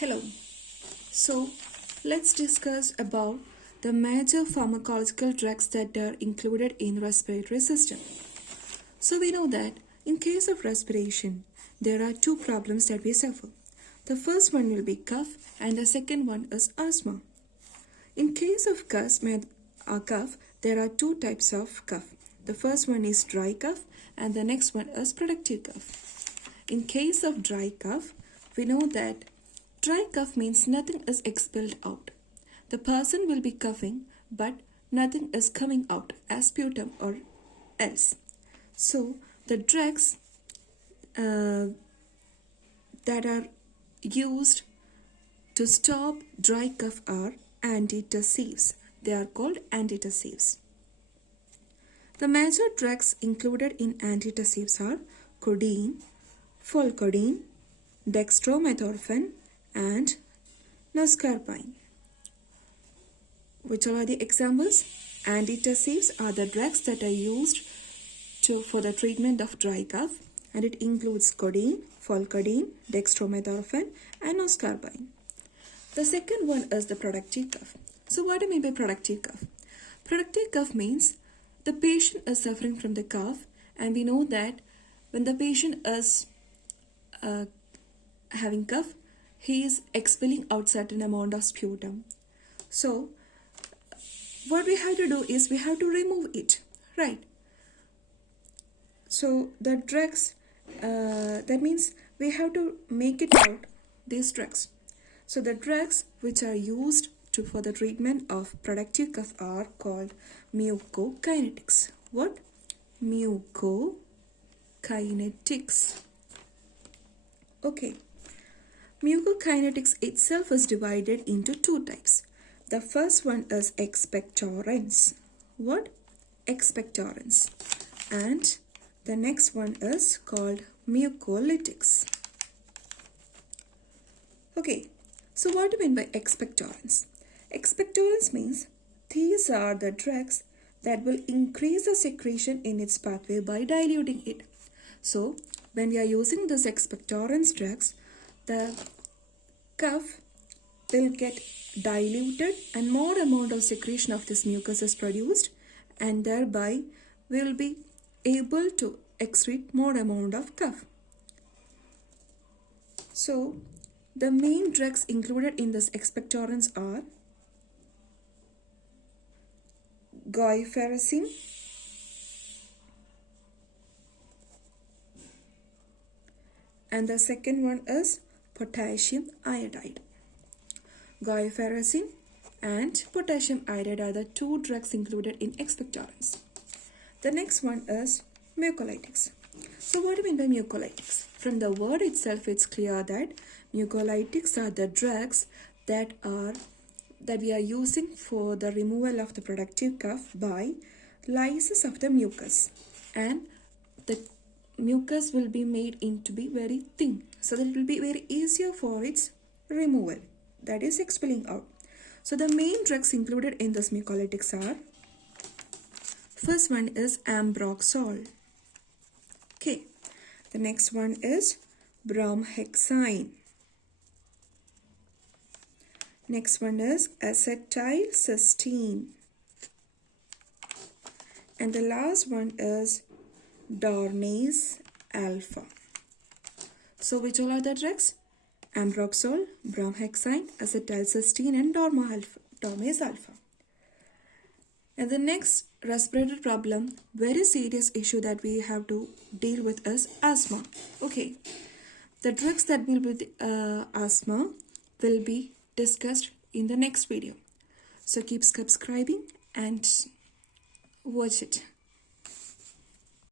Hello. So, let's discuss about the major pharmacological drugs that are included in respiratory system. So, we know that in case of respiration, there are two problems that we suffer. The first one will be cough and the second one is asthma. In case of cough, there are two types of cough. The first one is dry cough and the next one is productive cough. In case of dry cough, we know that dry cough means nothing is expelled out. The person will be coughing, but nothing is coming out as sputum or else. So, the drugs that are used to stop dry cough are antitussives. They are called antitussives. The major drugs included in antitussives are codeine, folcodeine, dextromethorphan, and noscarbine. Which are the examples? Antitussives are the drugs that are used for the treatment of dry cough, and it includes codeine, folcodeine, dextromethorphan, and noscarbine. The second one is the productive cough. So what do you mean by productive cough? Productive cough means the patient is suffering from the cough, and we know that when the patient is having cough, he is expelling out certain amount of sputum. So, what we have to do is we have to remove it, right? So, the drugs, that means we have to make it out, these drugs. So, the drugs which are used for the treatment of productive cough are called mucokinetics. What? Mucokinetics. Okay. Mucokinetics itself is divided into two types. The first one is expectorants. What? Expectorants. And the next one is called mucolytics. Okay, so what do you mean by expectorants? Expectorants means these are the drugs that will increase the secretion in its pathway by diluting it. So, when we are using these expectorants drugs, the cough will get diluted and more amount of secretion of this mucus is produced, and thereby we will be able to excrete more amount of cough. So, the main drugs included in this expectorants are guaifenesin, and the second one is potassium iodide. Guaifenesin and potassium iodide are the two drugs included in expectorants. The next one is mucolytics. So what do you mean by mucolytics? From the word itself, it's clear that mucolytics are the drugs that we are using for the removal of the productive cough by lysis of the mucus, and the mucus will be made into be very thin, so that it will be very easier for its removal, that is expelling out. So the main drugs included in this mucolytics are, first one is ambroxol. Okay, the next one is bromhexine. Next one is acetylcysteine. And the last one is dornase alpha. So which all are the drugs? Ambroxol, bromhexine, acetylcysteine, and dornase alpha. And the next respiratory problem, very serious issue that we have to deal with is asthma. Okay, the drugs that will be asthma will be discussed in the next video. So keep subscribing and watch it.